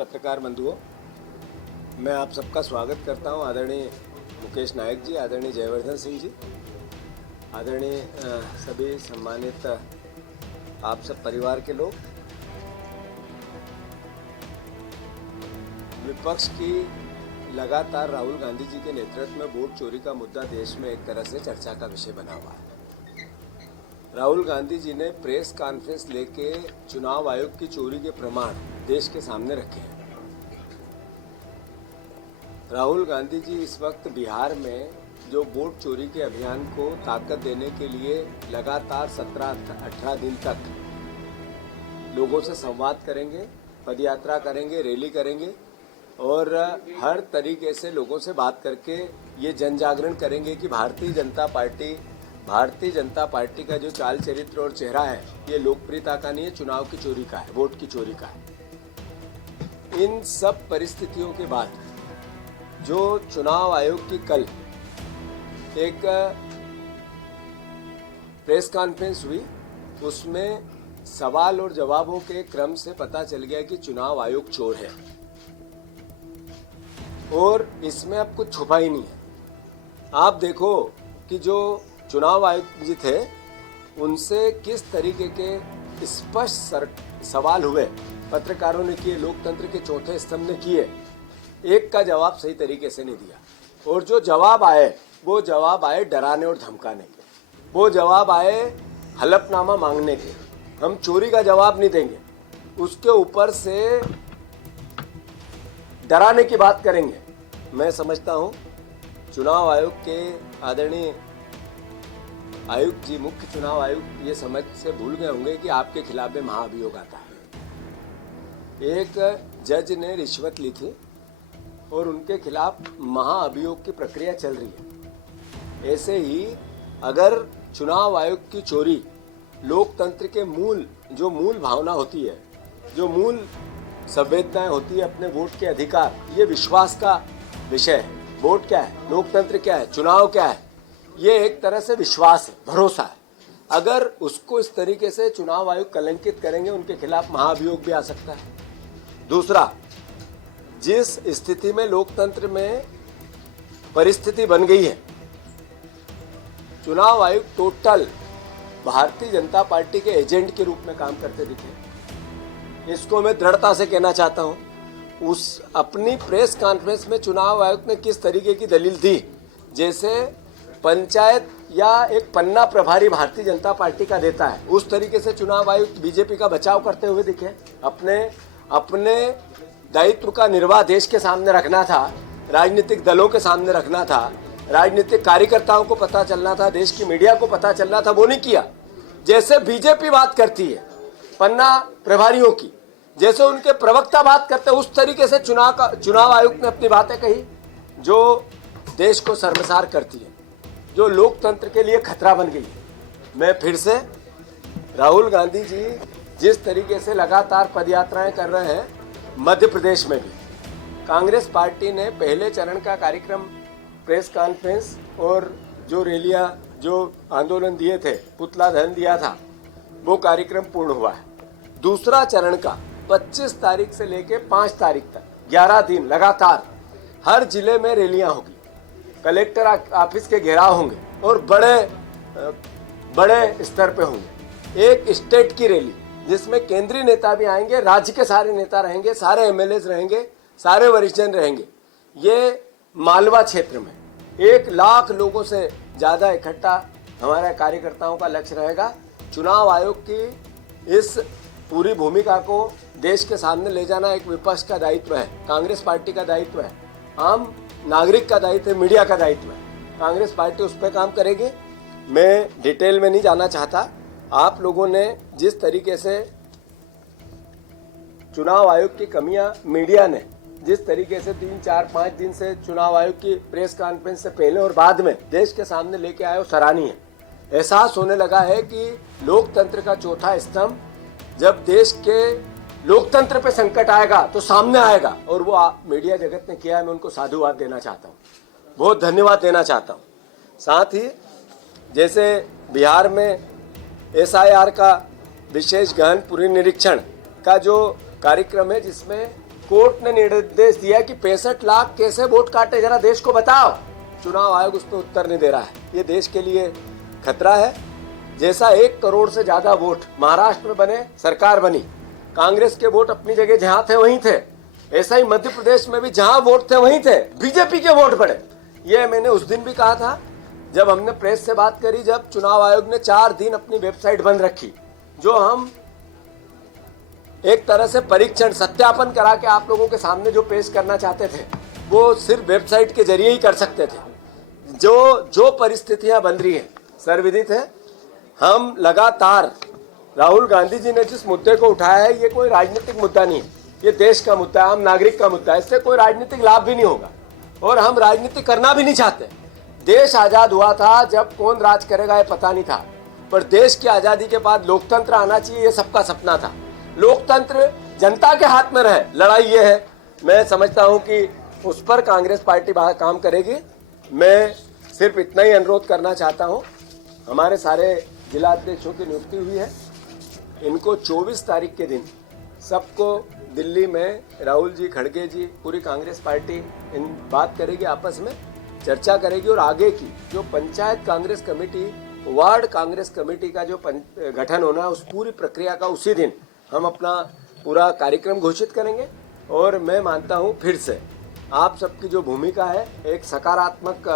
पत्रकार बंधुओं, मैं आप सबका स्वागत करता हूं। आदरणीय मुकेश नायक जी, आदरणीय जयवर्धन सिंह जी, आदरणीय सभी सम्मानित आप सब परिवार के लोग। विपक्ष की लगातार राहुल गांधी जी के नेतृत्व में वोट चोरी का मुद्दा देश में एक तरह से चर्चा का विषय बना हुआ है। राहुल गांधी जी ने प्रेस कॉन्फ्रेंस लेके चुनाव आयोग की चोरी के प्रमाण देश के सामने रखे हैं। राहुल गांधी जी इस वक्त बिहार में जो वोट चोरी के अभियान को ताकत देने के लिए लगातार 17-18 दिन तक लोगों से संवाद करेंगे, पदयात्रा करेंगे, रैली करेंगे और हर तरीके से लोगों से बात करके ये जन जागरण करेंगे कि भारतीय जनता पार्टी का जो चाल चरित्र और चेहरा है ये लोकप्रियता का नहीं है, चुनाव की चोरी का है, वोट की चोरी का है। इन सब परिस्थितियों के बाद जो चुनाव आयोग की कल एक प्रेस कॉन्फ्रेंस हुई, उसमें सवाल और जवाबों के क्रम से पता चल गया कि चुनाव आयोग चोर है और इसमें अब कुछ छुपा ही नहीं है। आप देखो कि जो चुनाव आयुक्त जी थे उनसे किस तरीके के स्पष्ट सवाल हुए, पत्रकारों ने किए, लोकतंत्र के चौथे स्तंभ ने किए, एक का जवाब सही तरीके से नहीं दिया। और जो जवाब आए वो जवाब आए डराने और धमकाने के, वो जवाब आए हलफनामा मांगने के। हम चोरी का जवाब नहीं देंगे, उसके ऊपर से डराने की बात करेंगे। मैं समझता हूं चुनाव आयोग के आदरणीय आयुक्त जी, मुख्य चुनाव आयुक्त ये समझ से भूल गए होंगे कि आपके खिलाफ में महाअभियोग आता है। एक जज ने रिश्वत ली थी और उनके खिलाफ महाअभियोग की प्रक्रिया चल रही है। ऐसे ही अगर चुनाव आयोग की चोरी लोकतंत्र के जो मूल भावना होती है, जो मूल संवेदनाएं होती है, अपने वोट के अधिकार, ये विश्वास का विषय है। वोट क्या है, लोकतंत्र क्या है, चुनाव क्या है, ये एक तरह से विश्वास है, भरोसा है। अगर उसको इस तरीके से चुनाव आयोग कलंकित करेंगे, उनके खिलाफ महाअभियोग भी आ सकता है। दूसरा, जिस स्थिति में लोकतंत्र में परिस्थिति बन गई है, चुनाव आयोग टोटल भारतीय जनता पार्टी के एजेंट के रूप में काम करते दिखे। इसको मैं दृढ़ता से कहना चाहता हूं। उस अपनी प्रेस कॉन्फ्रेंस में चुनाव आयोग ने किस तरीके की दलील दी, जैसे पंचायत या एक पन्ना प्रभारी भारतीय जनता पार्टी का देता है, उस तरीके से चुनाव आयुक्त बीजेपी का बचाव करते हुए दिखे। अपने दायित्व का निर्वाह देश के सामने रखना था, राजनीतिक दलों के सामने रखना था, राजनीतिक कार्यकर्ताओं को पता चलना था, देश की मीडिया को पता चलना था, वो नहीं किया। जैसे बीजेपी बात करती है पन्ना प्रभारियों की, जैसे उनके प्रवक्ता बात करते हैं, उस तरीके से चुनाव आयुक्त ने अपनी बातें कही जो देश को शर्मसार करती है, जो लोकतंत्र के लिए खतरा बन गई है। मैं फिर से राहुल गांधी जी जिस तरीके से लगातार पदयात्राएं कर रहे हैं, मध्य प्रदेश में भी कांग्रेस पार्टी ने पहले चरण का कार्यक्रम, प्रेस कॉन्फ्रेंस और जो रैलियां, जो आंदोलन दिए थे, पुतला दहन दिया था, वो कार्यक्रम पूर्ण हुआ है। दूसरा चरण का 25 तारीख से लेके 5 तारीख तक 11 दिन लगातार हर जिले में रैलियां होगी, कलेक्टर ऑफिस के घेराव होंगे और बड़े स्तर पे होंगे। एक स्टेट की रैली जिसमें केंद्रीय नेता भी आएंगे, राज्य के सारे नेता रहेंगे, सारे एमएलए रहेंगे, सारे वरिष्ठजन रहेंगे। ये मालवा क्षेत्र में 1 लाख लोगों से ज्यादा इकट्ठा हमारे कार्यकर्ताओं का लक्ष्य रहेगा। चुनाव आयोग की इस पूरी भूमिका को देश के सामने ले जाना एक विपक्ष का दायित्व है, कांग्रेस पार्टी का दायित्व है, आम नागरिक का दायित्व है, मीडिया का दायित्व है। कांग्रेस पार्टी उस पर काम करेगी। मैं डिटेल में नहीं जाना चाहता। आप लोगों ने जिस तरीके से चुनाव आयोग की कमियां, मीडिया ने जिस तरीके से 3, 4, 5 दिन से चुनाव आयोग की प्रेस कॉन्फ्रेंस से पहले और बाद में देश के सामने लेके आए, वो सराहनीय है। एहसास होने लगा है कि लोकतंत्र का चौथा स्तंभ जब देश के लोकतंत्र पे संकट आएगा तो सामने आएगा, और वो मीडिया जगत ने किया है। मैं उनको साधुवाद देना चाहता हूँ, बहुत धन्यवाद देना चाहता हूँ। साथ ही जैसे बिहार में एसआईआर का विशेष गहन पुनरीक्षण का जो कार्यक्रम है, जिसमें कोर्ट ने निर्देश दिया कि 65 लाख कैसे वोट काटे, जरा देश को बताओ। चुनाव आयोग उस पर उत्तर नहीं दे रहा है। ये देश के लिए खतरा है। जैसा 1 करोड़ से ज्यादा वोट महाराष्ट्र में बने, सरकार बनी, कांग्रेस के वोट अपनी जगह जहां थे वहीं थे, ऐसा ही मध्य प्रदेश में भी जहां वोट थे वहीं थे, बीजेपी के वोट बढ़े। ये मैंने उस दिन भी कहा था जब हमने प्रेस से बात करी, जब चुनाव आयोग ने 4 दिन अपनी वेबसाइट बंद रखी, जो हम एक तरह से परीक्षण सत्यापन करा के आप लोगों के सामने जो पेश करना चाहते थे वो सिर्फ वेबसाइट के जरिए ही कर सकते थे। जो परिस्थितियां बन रही है सर्वविदित है। हम लगातार, राहुल गांधी जी ने जिस मुद्दे को उठाया है, ये कोई राजनीतिक मुद्दा नहीं है, ये देश का मुद्दा है, आम नागरिक का मुद्दा है। इससे कोई राजनीतिक लाभ भी नहीं होगा और हम राजनीति करना भी नहीं चाहते। देश आजाद हुआ था जब कौन राज करेगा ये पता नहीं था, पर देश की आजादी के बाद लोकतंत्र आना चाहिए, ये सबका सपना था। लोकतंत्र जनता के हाथ में रहे, लड़ाई ये है। मैं समझता हूं कि उस पर कांग्रेस पार्टी बाहर काम करेगी। मैं सिर्फ इतना ही अनुरोध करना चाहता हूं, हमारे सारे जिला अध्यक्षों की नियुक्ति हुई है, इनको 24 तारीख के दिन सबको दिल्ली में राहुल जी, खड़गे जी, पूरी कांग्रेस पार्टी इन बात करेगी, आपस में चर्चा करेगी और आगे की जो panchayat Congress committee, ward Congress committee का जो गठन होना है, उस पूरी प्रक्रिया का उसी दिन हम अपना पूरा कार्यक्रम घोषित करेंगे। और मैं मानता हूं फिर से आप सबकी जो भूमिका है, एक सकारात्मक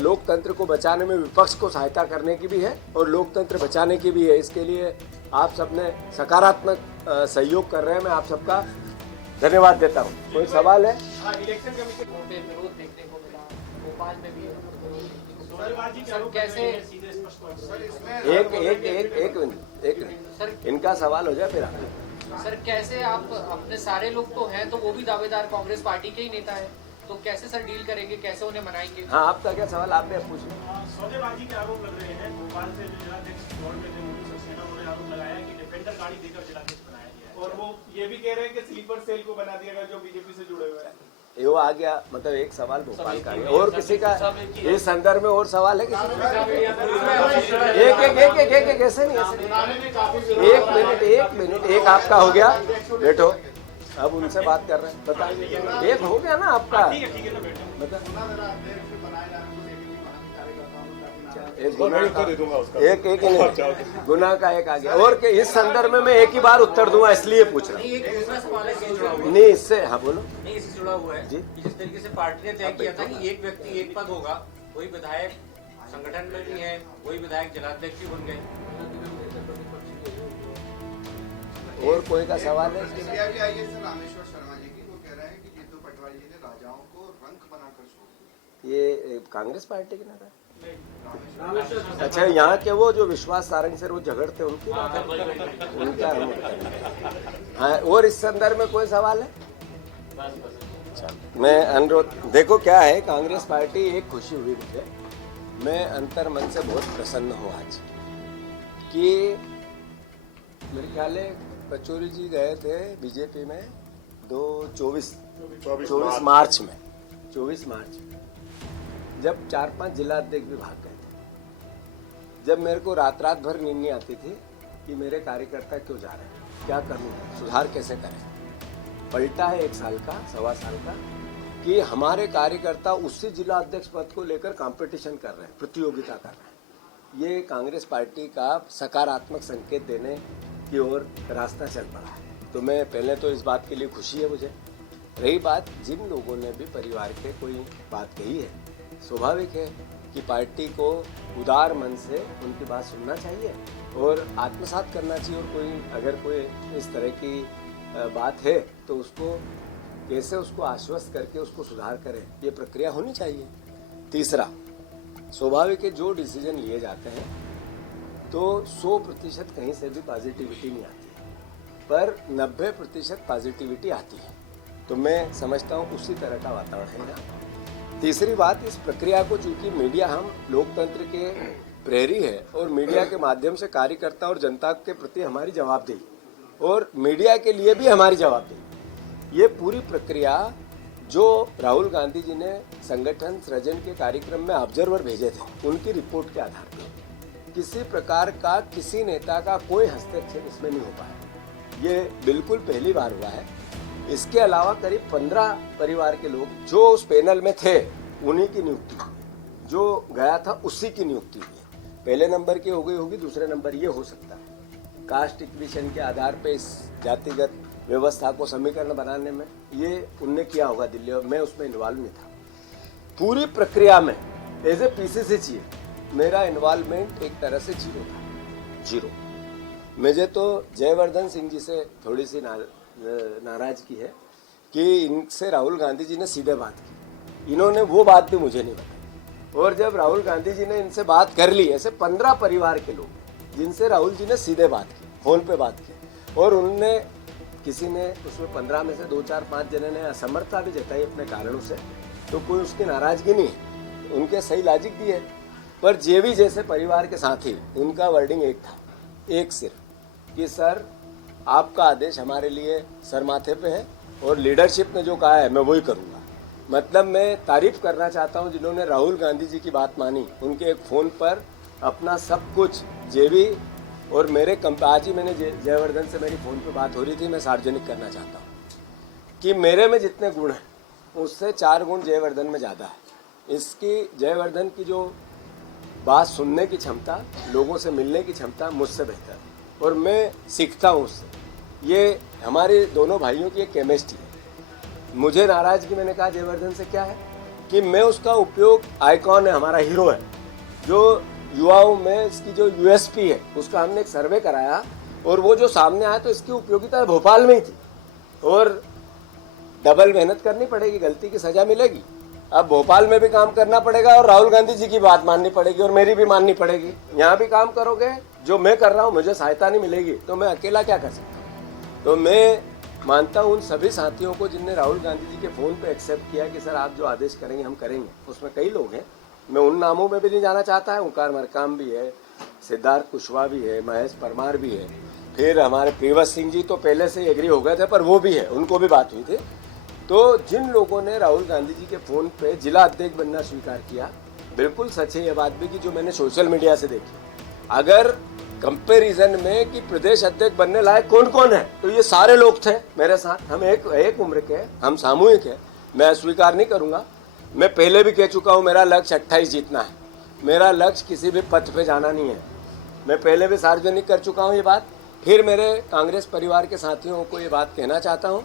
लोकतंत्र को बचाने में विपक्ष को सहायता करने की भी है और लोकतंत्र बचाने की भी है। इसके लिए आप सबने सकारात्मक सहयोग कर रहे हैं, मैं आप सबका धन्यवाद देता हूं। कोई सवाल है? इलेक्शन कमीशन विरोध देखने को मिला, भोपाल में भी कैसे? एक मिनट सर, इनका सवाल हो जाए फिर। सर कैसे आप, अपने सारे लोग तो हैं तो वो भी दावेदार कांग्रेस पार्टी के ही नेता है, तो कैसे सर डील करेंगे, कैसे उन्हें मनाएंगे? हाँ, आपका क्या सवाल, आपने पूछा। सौदेबाजी के आरोप लग रहे हैं। भोपाल से जो जिलाध्यक्ष दौड़ में थे, मोदी सक्सेना, उन्होंने आरोप लगाया कि डिफेंडर गाड़ी देकर जिलाध्यक्ष बनाया गया और वो ये भी कह रहे हैं कि स्लीपर सेल को बना दिया गया जो बीजेपी से जुड़े हुए हैं। ये वो आ गया, मतलब एक सवाल भोपाल का आ गया। और किसी का इस संदर्भ में और सवाल है? किसी एक ऐसे नहीं, एक मिनट एक आपका हो गया, बैठो, अब उनसे बात कर रहे हैं, बताइए। एक हो गया ना आपका, एक गुना का एक आ गया। और के इस संदर्भ में मैं एक ही बार उत्तर दूंगा, इसलिए पूछ रहा हूँ। नहीं, इससे, हाँ बोलो। नहीं, इससे जुड़ा हुआ है जी। जिस तरीके से पार्टी ने तय किया था कि एक व्यक्ति एक पद होगा, वही विधायक संगठन में भी है, वही विधायक जिलाध्यक्ष भी बन गए। और कोई का सवाल है? रामेश्वर शर्मा जी की, वो कह रहे हैं कि जीतू पटवारी जी ने राजाओं को रंक बनाकर छोड़ दिया। ये कांग्रेस पार्टी के नेता? अच्छा, यहाँ के वो जो विश्वास सारंग से वो झगड़ते उनकी बात है, उनका हम। हाँ, और इस संदर्भ में कोई सवाल है? मैं अनुरोध, देखो क्या है, कांग्रेस पार्टी, एक खुशी हुई मुझे, मैं अंतर मन से बहुत प्रसन्न हूँ आज कि मेरे ख्याल है पचौरी जी गए थे बीजेपी में 24 मार्च में, 24 मार्च में, जब 4-5 जिला अध्यक्ष भी भाग गए थे। जब मेरे को रात भर नींद नहीं आती थी कि मेरे कार्यकर्ता क्यों जा रहे हैं, क्या करूँ, सुधार कैसे करें। पलटा है 1 साल का, 1.25 साल का, कि हमारे कार्यकर्ता उसी जिला अध्यक्ष पद को लेकर कंपटीशन कर रहे हैं, प्रतियोगिता कर रहे हैं। ये कांग्रेस पार्टी का सकारात्मक संकेत देने की ओर रास्ता चल पड़ा है। तो मैं पहले तो इस बात के लिए खुशी है मुझे। रही बात, जिन लोगों ने भी परिवार के कोई बात कही है, स्वाभाविक है कि पार्टी को उदार मन से उनकी बात सुनना चाहिए और आत्मसात करना चाहिए। और कोई अगर कोई इस तरह की बात है तो उसको कैसे उसको आश्वस्त करके उसको सुधार करें, ये प्रक्रिया होनी चाहिए। तीसरा, स्वाभाविक है जो डिसीजन लिए जाते हैं तो 100% कहीं से भी पॉजिटिविटी नहीं आती है, पर 90% पॉजिटिविटी आती है। तो मैं समझता हूँ उसी तरह का वातावरण है यहाँ। तीसरी बात, इस प्रक्रिया को, चूंकि मीडिया, हम लोकतंत्र के प्रहरी है और मीडिया के माध्यम से कार्यकर्ता और जनता के प्रति हमारी जवाबदेही और मीडिया के लिए भी हमारी जवाबदेही, ये पूरी प्रक्रिया जो राहुल गांधी जी ने संगठन सृजन के कार्यक्रम में ऑब्जर्वर भेजे थे, उनकी रिपोर्ट के आधार पर किसी प्रकार का किसी नेता का कोई हस्तक्षेप इसमें नहीं हो पाया। ये बिल्कुल पहली बार हुआ है इसके अलावा करीब 15 परिवार के लोग जो उस पैनल में थे उन्हीं की नियुक्ति, जो गया था उसी की नियुक्ति हुई है। पहले नंबर की हो गई होगी, दूसरे नंबर ये हो सकता है। कास्ट इक्वेशन के आधार पे इस जातिगत व्यवस्था को समीकरण बनाने में ये उनने किया होगा दिल्ली, और मैं उसमें इन्वॉल्व नहीं था। पूरी प्रक्रिया में एज ए पीसीसी चीफ मेरा इन्वॉल्वमेंट एक तरह से जीरो था, जीरो। मुझे तो जयवर्धन सिंह जी से थोड़ी सी नाराजगी है कि इनसे राहुल गांधी जी ने सीधे बात की, इन्होंने वो बात भी मुझे नहीं बताई। और जब राहुल गांधी जी ने इनसे बात कर ली, ऐसे 15 परिवार के लोग जिनसे राहुल जी ने सीधे बात की, फोन पे बात की, और उनने किसी ने उसमें 15 में से 2, 4, 5 जने ने असमर्थता भी जताई अपने कारणों से, तो कोई उसकी नाराजगी नहीं है, उनके सही लॉजिक दिए। पर जेवी जैसे परिवार के साथी, उनका वर्डिंग एक था, एक सिर्फ कि सर आपका आदेश हमारे लिए सर माथे पे है और लीडरशिप ने जो कहा है मैं वही करूंगा। मतलब मैं तारीफ करना चाहता हूं जिन्होंने राहुल गांधी जी की बात मानी, उनके एक फोन पर अपना सब कुछ जेवी और मेरे आज ही मैंने जयवर्धन से मेरी फोन पे बात हो रही थी, मैं सार्वजनिक करना चाहता हूँ कि मेरे में जितने गुण हैं उससे 4 गुण जयवर्धन में ज़्यादा है। इसकी जयवर्धन की जो बात सुनने की क्षमता, लोगों से मिलने की क्षमता मुझसे बेहतर है और मैं सीखता हूँ उससे। ये हमारे दोनों भाइयों की एक केमिस्ट्री है। मुझे नाराजगी, मैंने कहा जयवर्धन से क्या है कि मैं उसका उपयोग, आइकॉन है, हमारा हीरो है, जो युवाओं में इसकी जो यूएसपी है उसका हमने एक सर्वे कराया और वो जो सामने आया तो इसकी उपयोगिता भोपाल में ही थी। और डबल मेहनत करनी पड़ेगी, गलती की सजा मिलेगी। अब भोपाल में भी काम करना पड़ेगा और राहुल गांधी जी की बात माननी पड़ेगी और मेरी भी माननी पड़ेगी। यहाँ भी काम करोगे, जो मैं कर रहा हूँ मुझे सहायता नहीं मिलेगी तो मैं अकेला क्या कर सकता हूँ। तो मैं मानता हूँ उन सभी साथियों को जिनने राहुल गांधी जी के फोन पे एक्सेप्ट किया कि सर आप जो आदेश करेंगे हम करेंगे। उसमें कई लोग हैं, मैं उन नामों में भी नहीं जाना चाहता है। ओंकार मरकाम भी है, सिद्धार्थ कुशवाहा भी है, महेश परमार भी है, फिर हमारे प्रियव्रत सिंह जी तो पहले से एग्री हो गए थे पर वो भी है, उनको भी बात हुई थी। तो जिन लोगों ने राहुल गांधी जी के फोन पे जिला अध्यक्ष बनना स्वीकार किया, बिल्कुल सच है ये बात भी कि जो मैंने सोशल मीडिया से देखी, अगर कंपैरिजन में कि प्रदेश अध्यक्ष बनने लायक कौन कौन है तो ये सारे लोग थे मेरे साथ। हम एक उम्र के, हम सामूहिक है, मैं स्वीकार नहीं करूंगा। मैं पहले भी कह चुका हूं मेरा लक्ष्य 28 जीतना है, मेरा लक्ष्य किसी भी पद पे जाना नहीं है। मैं पहले भी सार्वजनिक कर चुका हूं ये बात। फिर मेरे कांग्रेस परिवार के साथियों को ये बात कहना चाहता हूं,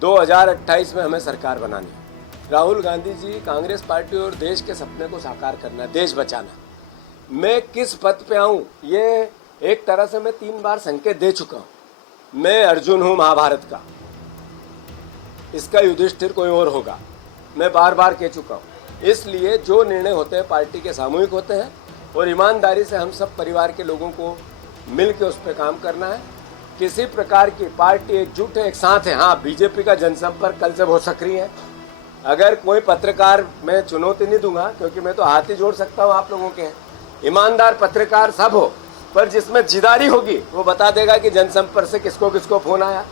2028 में हमें सरकार बनानी है। राहुल गांधी जी, कांग्रेस पार्टी और देश के सपने को साकार करना है, देश बचाना। मैं किस पद पे आऊं ये एक तरह से मैं 3 बार संकेत दे चुका हूं। मैं अर्जुन हूं महाभारत का, इसका युधिष्ठिर कोई और होगा, मैं बार बार कह चुका हूं। इसलिए जो निर्णय होते हैं पार्टी के सामूहिक होते हैं और ईमानदारी से हम सब परिवार के लोगों को मिल के उस पर काम करना है। किसी प्रकार की पार्टी एकजुट है, एक साथ है। हाँ, बीजेपी का जनसंपर्क कल से बहुत सक्रिय है। अगर कोई पत्रकार, मैं चुनौती नहीं दूंगा क्योंकि मैं तो हाथ ही जोड़ सकता हूँ आप लोगों के, ईमानदार पत्रकार सब हो, पर जिसमें जिदारी होगी वो बता देगा कि जनसंपर्क से किसको किसको फोन आया,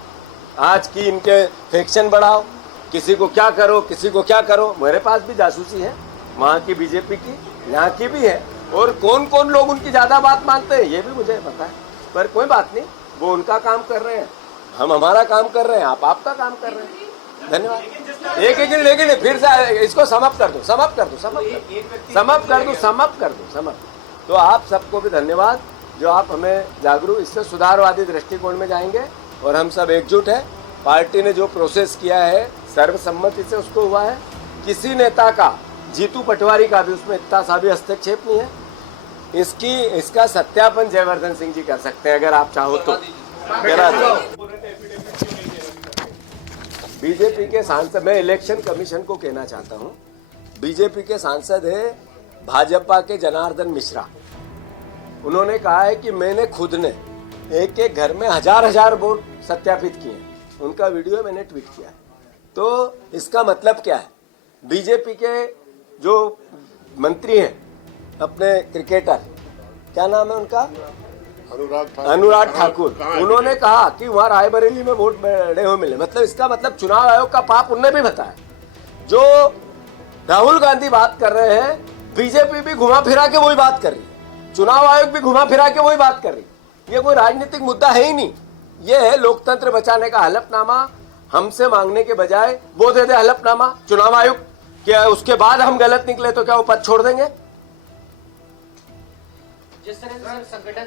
आज की इनके फैक्शन बढ़ाओ, किसी को क्या करो, किसी को क्या करो। मेरे पास भी जासूसी है, वहाँ की बीजेपी की, यहाँ की भी है, और कौन कौन लोग उनकी ज्यादा बात मानते हैं ये भी मुझे पता है। पर कोई बात नहीं, वो उनका काम कर रहे हैं, हम हमारा काम कर रहे हैं, आप आपका काम कर रहे हैं। धन्यवाद। एक लेकिन फिर से इसको समाप्त कर दो। तो आप सबको भी धन्यवाद जो आप हमें जागरूक, इससे सुधारवादी दृष्टिकोण में जाएंगे और हम सब एकजुट है। पार्टी ने जो प्रोसेस किया है सर्वसम्मति से उसको हुआ है। किसी नेता का, जीतू पटवारी का भी उसमें इतना सा भी हस्तक्षेप नहीं है। इसका सत्यापन जयवर्धन सिंह जी कर सकते हैं अगर आप चाहो तो। बीजेपी के सांसद, मैं इलेक्शन कमीशन को कहना चाहता हूं, बीजेपी के सांसद है भाजपा के जनार्दन मिश्रा। उन्होंने कहा है कि मैंने खुद ने एक एक घर में हजार वोट सत्यापित किए, उनका वीडियो मैंने ट्वीट किया है। तो इसका मतलब क्या है, बीजेपी के जो मंत्री हैं, अपने क्रिकेटर, क्या नाम है उनका, अनुराग ठाकुर, उन्होंने कहा कि वहां रायबरेली में वोट बड़े हुए मिले। मतलब इसका मतलब चुनाव आयोग का पाप उन्होंने भी बताया। जो राहुल गांधी बात कर रहे हैं, बीजेपी भी घुमा फिरा के वही बात कर रही है, चुनाव आयोग भी घुमा फिरा के वही बात कर रही है। ये कोई राजनीतिक मुद्दा है ही नहीं, ये है लोकतंत्र बचाने का हलफनामा। हमसे मांगने के बजाय वो दे दे हलफनामा चुनाव आयुक्त, क्या उसके बाद हम गलत निकले तो क्या वो पद छोड़ देंगे? जिस तरह से संगठन